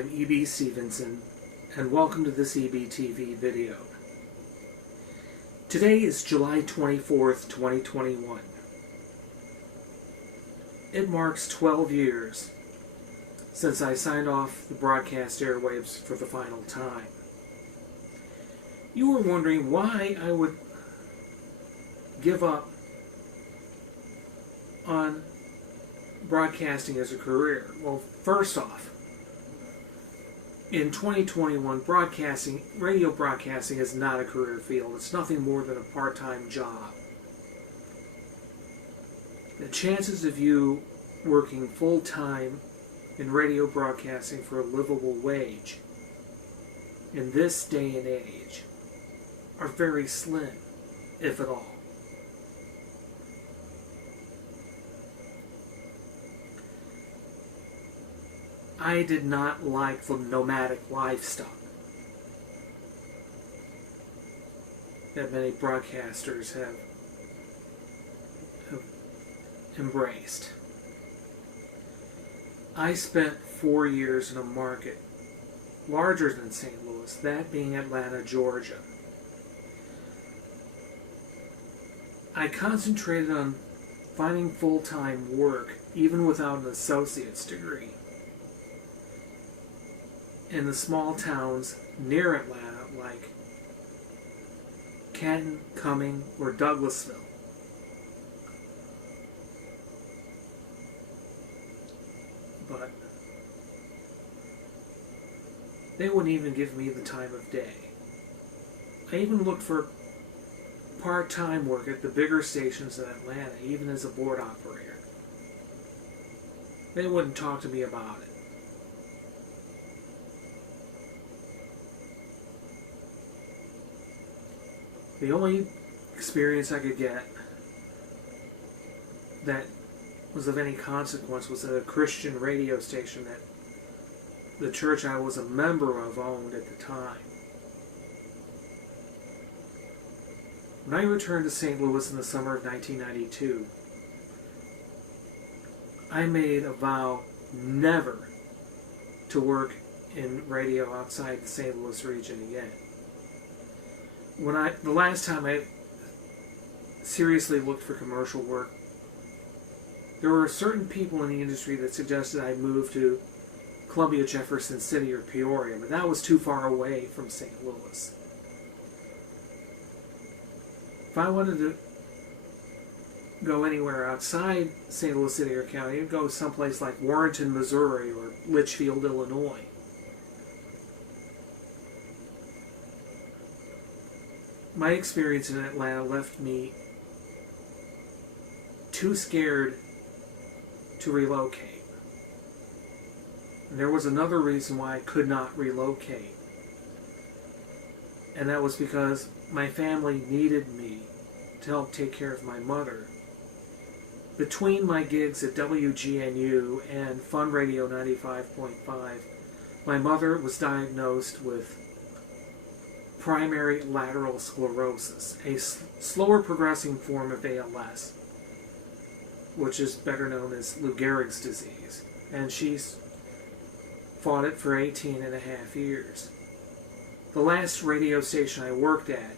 I'm E.B. Stevenson, and welcome to this EBTV video. Today is July 24th, 2021. It marks 12 years since I signed off the broadcast airwaves for the final time. You were wondering why I would give up on broadcasting as a career. Well, first off, in 2021, radio broadcasting is not a career field. It's nothing more than a part-time job. The chances of you working full-time in radio broadcasting for a livable wage in this day and age are very slim, if at all. I did not like the nomadic lifestyle that many broadcasters have embraced. I spent 4 years in a market larger than St. Louis, that being Atlanta, Georgia. I concentrated on finding full-time work, even without an associate's degree, in the small towns near Atlanta like Canton, Cumming, or Douglasville. But they wouldn't even give me the time of day. I even looked for part-time work at the bigger stations in Atlanta, even as a board operator. They wouldn't talk to me about it. The only experience I could get that was of any consequence was at a Christian radio station that the church I was a member of owned at the time. When I returned to St. Louis in the summer of 1992, I made a vow never to work in radio outside the St. Louis region again. The last time I seriously looked for commercial work, there were certain people in the industry that suggested I move to Columbia, Jefferson City, or Peoria, but that was too far away from St. Louis. If I wanted to go anywhere outside St. Louis City or County, I'd go someplace like Warrenton, Missouri, or Litchfield, Illinois. My experience in Atlanta left me too scared to relocate. And there was another reason why I could not relocate. And that was because my family needed me to help take care of my mother. Between my gigs at WGNU and Fun Radio 95.5, my mother was diagnosed with primary lateral sclerosis, a slower progressing form of ALS, which is better known as Lou Gehrig's disease, and she's fought it for 18 and a half years. The last radio station I worked at,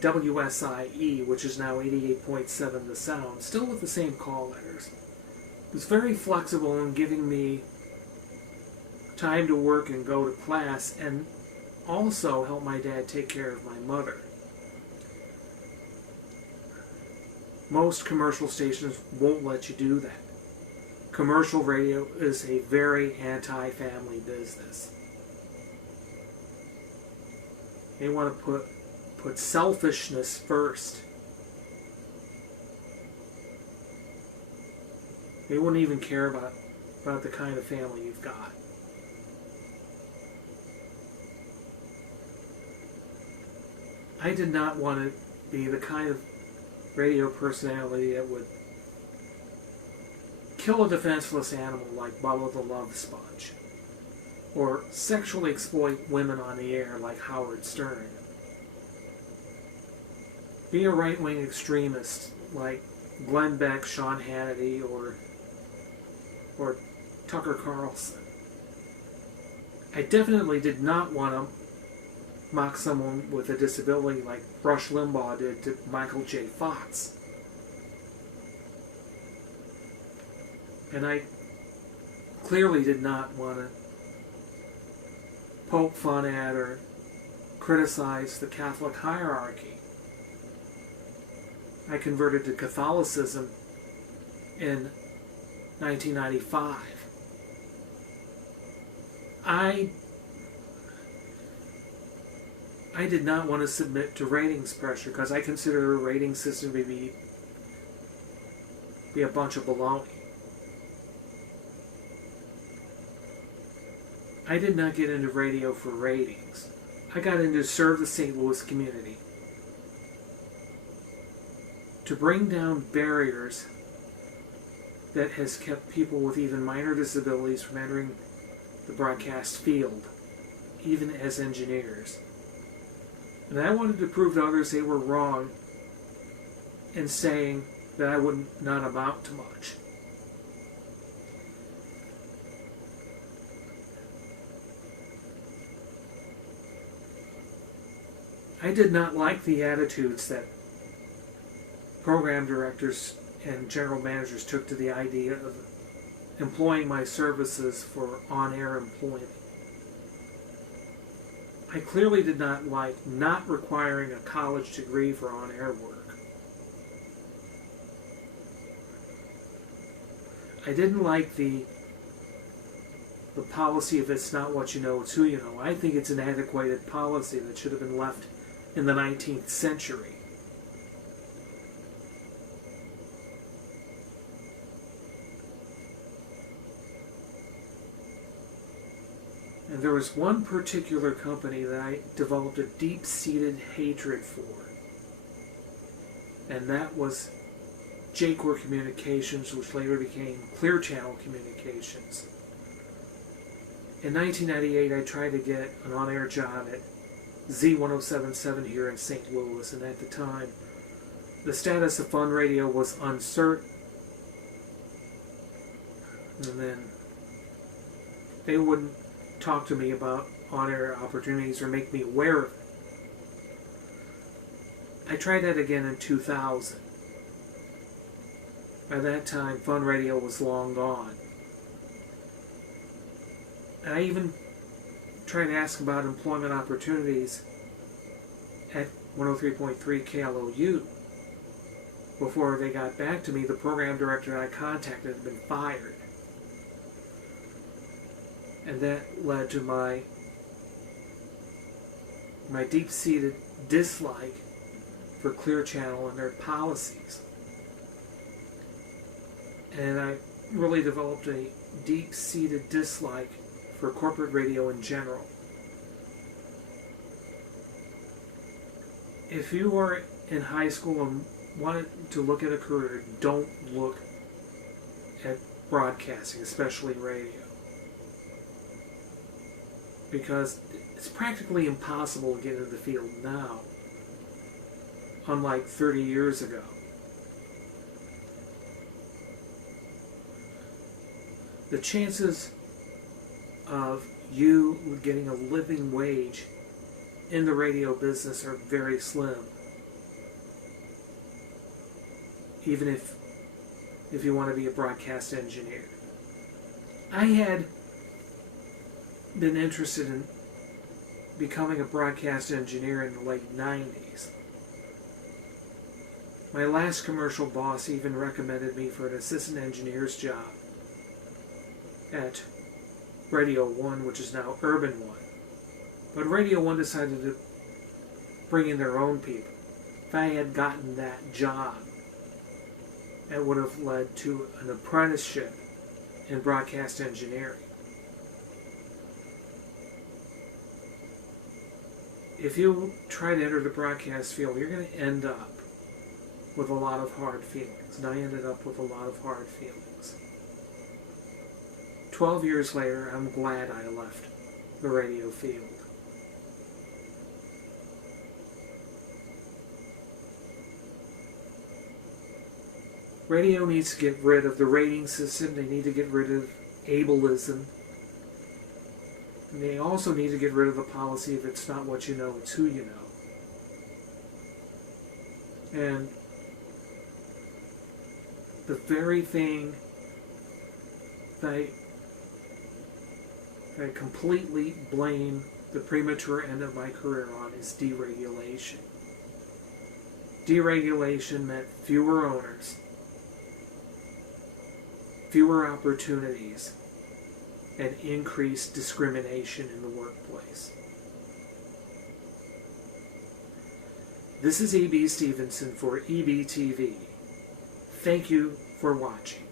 WSIE, which is now 88.7 The Sound, still with the same call letters, was very flexible in giving me time to work and go to class, and also help my dad take care of my mother. Most commercial stations won't let you do that. Commercial radio is a very anti-family business. They want to put selfishness first. They wouldn't even care about the kind of family you've got. I did not want to be the kind of radio personality that would kill a defenseless animal like Bubba the Love Sponge, or sexually exploit women on the air like Howard Stern. Be a right-wing extremist like Glenn Beck, Sean Hannity, or Tucker Carlson. I definitely did not want to mock someone with a disability like Rush Limbaugh did to Michael J. Fox. And I clearly did not want to poke fun at or criticize the Catholic hierarchy. I converted to Catholicism in 1995. I did not want to submit to ratings pressure because I consider a rating system to be a bunch of baloney. I did not get into radio for ratings. I got into serve the St. Louis community. To bring down barriers that has kept people with even minor disabilities from entering the broadcast field, even as engineers. And I wanted to prove to others they were wrong in saying that I would not amount to much. I did not like the attitudes that program directors and general managers took to the idea of employing my services for on-air employment. I clearly did not like not requiring a college degree for on-air work. I didn't like the policy of it's not what you know, it's who you know. I think it's an antiquated policy that should have been left in the 19th century. And there was one particular company that I developed a deep-seated hatred for. And that was Jacor Communications, which later became Clear Channel Communications. In 1998, I tried to get an on-air job at Z1077 here in St. Louis, and at the time, the status of Fun Radio was uncertain. And then they wouldn't talk to me about on-air opportunities or make me aware of it. I tried that again in 2000. By that time, Fun Radio was long gone. And I even tried to ask about employment opportunities at 103.3 KLOU. Before they got back to me, the program director I contacted had been fired. And that led to my deep-seated dislike for Clear Channel and their policies. And I really developed a deep-seated dislike for corporate radio in general. If you are in high school and want to look at a career, don't look at broadcasting, especially radio. Because it's practically impossible to get into the field now, unlike 30 years ago. The chances of you getting a living wage in the radio business are very slim. Even if you want to be a broadcast engineer. I had been interested in becoming a broadcast engineer in the late 90s. My last commercial boss even recommended me for an assistant engineer's job at Radio 1, which is now Urban 1. But Radio 1 decided to bring in their own people. If I had gotten that job, it would have led to an apprenticeship in broadcast engineering. If you try to enter the broadcast field, you're going to end up with a lot of hard feelings. And I ended up with a lot of hard feelings. 12 years later, I'm glad I left the radio field. Radio needs to get rid of the rating system. They need to get rid of ableism. And they also need to get rid of the policy of it's not what you know, it's who you know. And the very thing that I completely blame the premature end of my career on is deregulation. Deregulation meant fewer owners, fewer opportunities, and increased discrimination in the workplace. This is E.B. Stevenson for EBTV. Thank you for watching.